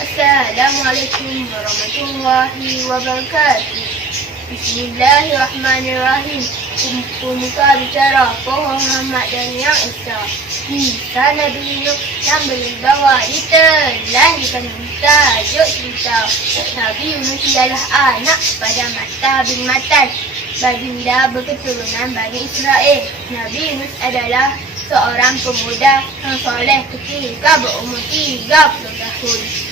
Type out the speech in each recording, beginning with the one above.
Assalamualaikum warahmatullahi wabarakatuh. Bismillahirrahmanirrahim. Pemuka bicara pohon Muhammad dan yang Esa. Kisah Nabi Nuh yang berbawa ditelan tajuk cerita. Nabi Nuh ialah anak pada Matta bin Matan, baginda berketurunan Bani Israel. Nabi Nuh adalah seorang pemuda yang soleh ketika berumur 30 tahun.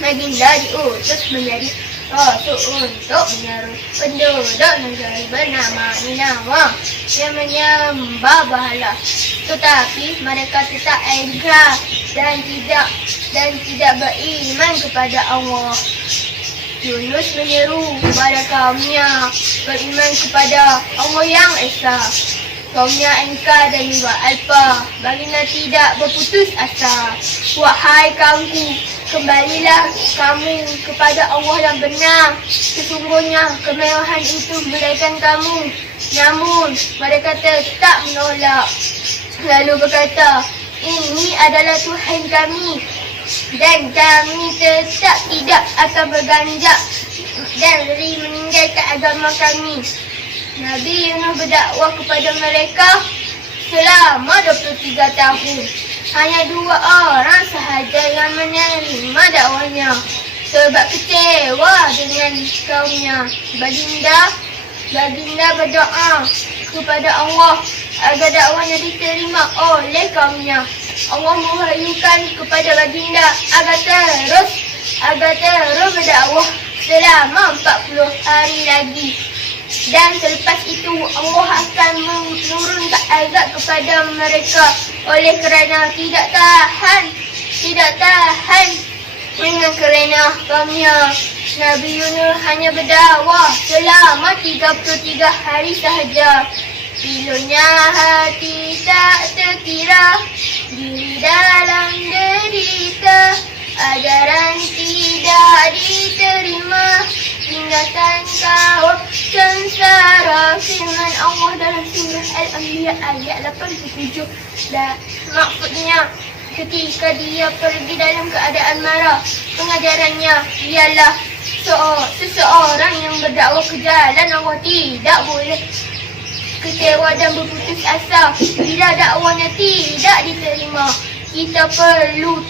Baginda diutus menjadi rasul untuk menyeru penduduk negeri bernama Ninawa yang menyembah berhala, tetapi mereka tetap engkar dan tidak beriman kepada Allah. Yunus menyeru kepada kaumnya beriman kepada Allah yang Esa. Kaumnya engkar dan juga alpa. Baginda tidak berputus asa. Wahai kaumku, kembalilah kamu kepada Allah yang benar. Sesungguhnya kemewahan itu memberikan kamu. Namun mereka tetap menolak. Lalu berkata, ini adalah Tuhan kami dan kami tetap tidak akan berganjak dari meninggalkan agama kami. Nabi Yunus berdakwah kepada mereka selama 23 tahun. Hanya 2 orang sahaja yang menerima dakwahnya sebab kecewa dengan kaumnya. Baginda berdoa kepada Allah agar dakwahnya diterima oleh kaumnya. Allah mewahyukan kepada baginda agar terus berdakwah selama 40 hari lagi. Dan selepas itu Allah akan menurunkan azab kepada mereka oleh kerana tidak tahan dengan kerana kaumnya. Nabi Yunus hanya berdakwah selama 33 hari sahaja. Pilunya hati tak terkira, diri dalam derita, ajaran tidak diterima, tinggalkan kau sengsara. Firman Allah dalam surah Al-Anbiya ayat 87. Dan maksudnya ketika dia pergi dalam keadaan marah, pengajarannya ialah seseorang yang berdakwah ke jalan Allah tidak boleh kecewa dan berputus asa bila dakwahnya tidak diterima. Kita perlu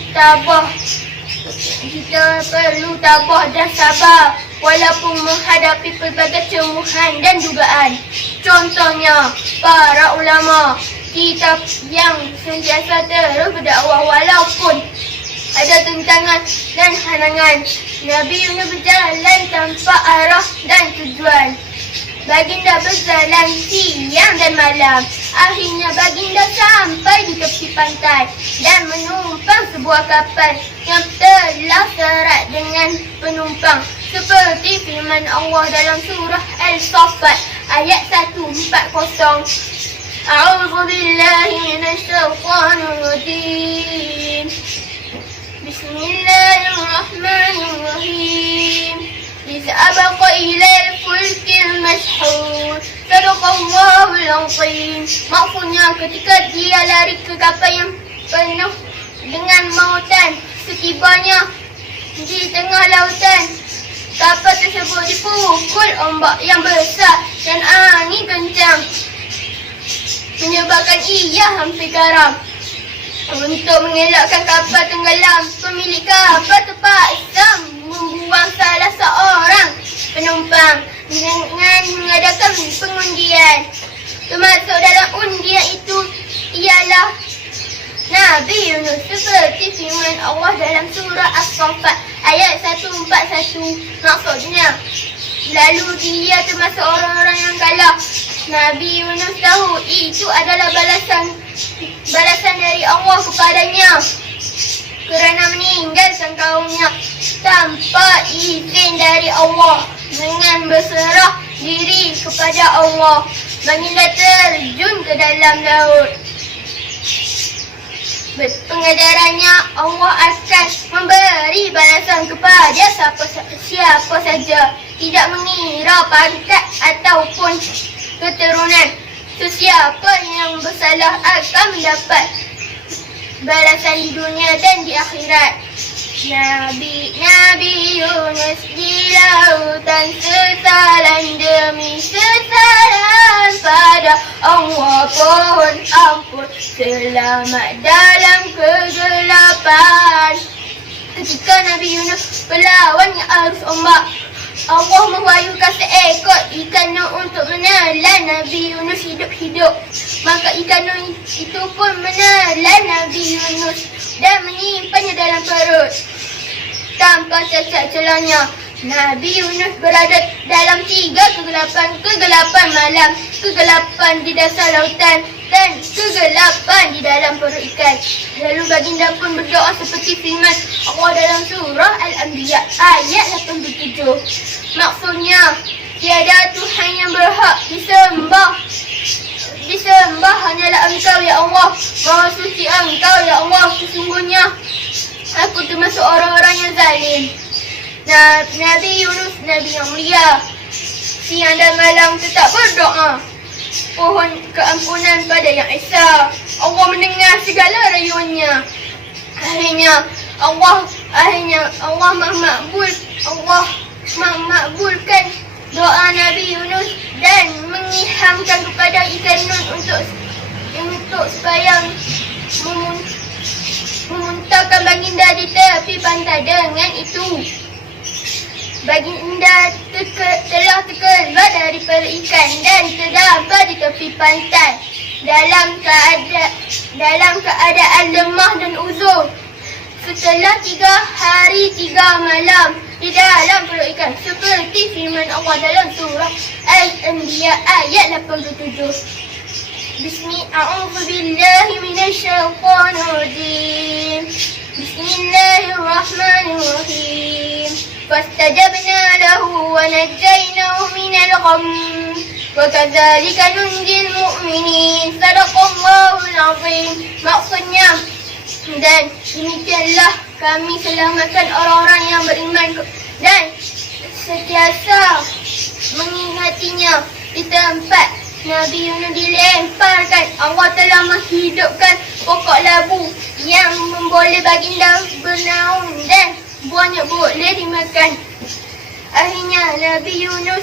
tabah dan sabar walaupun menghadapi pelbagai cemuhan dan dugaan. Contohnya, para ulama kita yang sentiasa terus berdakwah walaupun ada tentangan dan halangan. Nabi Yunus berjalan tanpa arah dan tujuan. Baginda berjalan siang dan malam. Akhirnya baginda sampai di tepi pantai dan menumpang sebuah kapal yang telah syarat dengan penumpang seperti firman Allah dalam surah Al-Saffat ayat 140. A'udzu billahi minasy syaithanir rajim. Bismillahirrahmanirrahim. Iz'abaqa ilal fulkil mashhur. Sadaqallahul azim. Maksudnya ketika dia lari ke kapal yang penuh dengan mautan, setibanya di tengah lautan, kapal tersebut dipukul ombak yang besar dan angin kencang menyebabkan ia hampir karam. Untuk mengelakkan kapal tenggelam, pemilik kapal terpaksa membuang salah seorang penumpang dengan mengadakan pengundian. Termasuk dalam undian itu ialah Nabi Yunus seperti firman Allah dalam surah As-Saffat ayat 141. Maksudnya, lalu dia termasuk orang-orang yang kalah. Nabi Yunus tahu itu adalah balasan dari Allah kepadanya kerana meninggalkan kaumnya tanpa izin dari Allah. Dengan berserah diri kepada Allah, baginda terjun ke dalam laut. Pengajarannya, Allah akan memberi balasan kepada siapa saja, tidak mengira pangkat ataupun keturunan. Sesiapa yang bersalah akan mendapat balasan di dunia dan di akhirat. Nabi Yunus di lautan sesalan demi sesalan pada Allah pohon ampun selamat dalam kegelapan. Ketika Nabi Yunus berlawan arus ombak, Allah mewahyukan seekor ikan untuk menelan Nabi Yunus hidup-hidup. Maka ikan itu pun menelan Nabi Yunus dan menyimpannya dalam perut. Tanpa cacat celanya, Nabi Yunus berada dalam 3 kegelapan malam. Kegelapan di dasar lautan dan kegelapan di dalam perut ikan. Lalu baginda pun berdoa seperti firman Allah dalam surah Al-Anbiya ayat 87. Maksudnya, tiada Tuhan yang berhak disembah hanyalah Engkau ya Allah. Maha suci Engkau ya Allah. Sesungguhnya aku termasuk orang-orang yang zalim. Nabi Yunus, Nabi yang mulia, siang dan malam tetap berdoa, pohon keampunan pada Yang Esa. Allah mendengar segala rayuannya. Akhirnya Allah memakbulkan doa Nabi Yunus dan mengilhamkan kepada ikan Nun untuk supaya memuntahkan baginda di tepi pantai. Dengan itu, baginda telah terkeluar dari perut ikan dan terdampar di tepi pantai dalam keadaan lemah dan uzur. Setelah 3 hari 3 malam di dalam perut ikan, seperti firman Allah dalam surah Al-Anbiya ayat 87. Bismillahirrahmanirrahim. فاستجبنا له ونجيناه من الغم وكذلك ننجي المؤمنين. Sadaqallahul azim. Maksudnya, dan demikianlah kami selamatkan orang-orang yang beriman dan sentiasa mengingatinya. Di tempat Nabi Yunus dilemparkan, Allah telah menghidupkan pokok labu yang memboleh baginda bernaung dan buahnya boleh dimakan. Akhirnya Nabi Yunus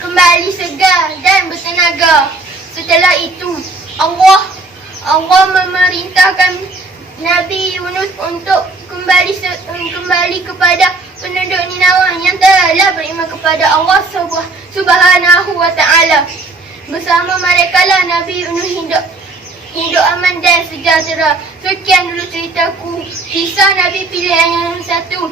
kembali segar dan bertenaga. Setelah itu Allah memerintahkan Nabi Yunus untuk kembali kepada penduduk Ninawa yang telah beriman kepada Allah Subhanahu wa ta'ala. Bersama mereka lah Nabi Yunus hidup aman dan sejahtera. Sekian dulu ceritaku, kisah Nabi pilihan yang satu.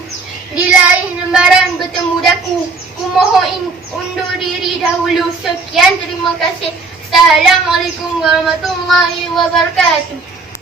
Di lain lembaran bertemu daku, ku mohon undur diri dahulu. Sekian, terima kasih. Assalamualaikum warahmatullahi wabarakatuh.